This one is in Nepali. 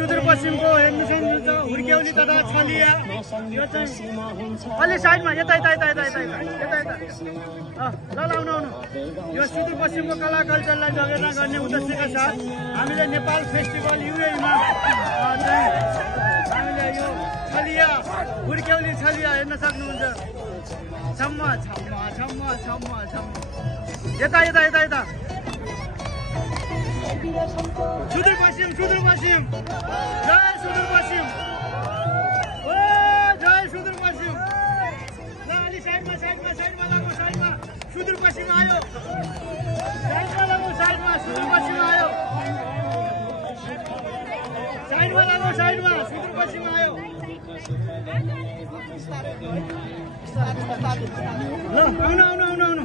सुदूरपश्चिमको एडमिसन जुन छ हुर्क्याउली तथा छलिया यो चाहिँ अलि साइडमा यता यता यता यता यता यता यता ल आउनु आउनु यो सुदूरपश्चिमको कला कल्चरलाई जगेर्ना गर्ने उद्देश्यका साथ हामीले नेपाल फेस्टिभल युएमा हामीले यो छलिया हुर्क्याउली छलिया हेर्न सक्नुहुन्छ। छम्म छम्म छम्म छम्म छम्म यता यता यता यता सुदूरपश्चिम सुदूरपश्चिम जय सुदूरपश्चिम ओ जय सुदूरपश्चिम ल अलि साइडमा साइडमा साइडमा लाग्नु साइडमा सुदूरपश्चिम आयो साइडमा लाग्नु साइडमा सुदूरपश्चिम आयो साइडमा लाग्नु साइडमा सुदूरपश्चिम आयो ल आउनु आउनु आउनु आउनु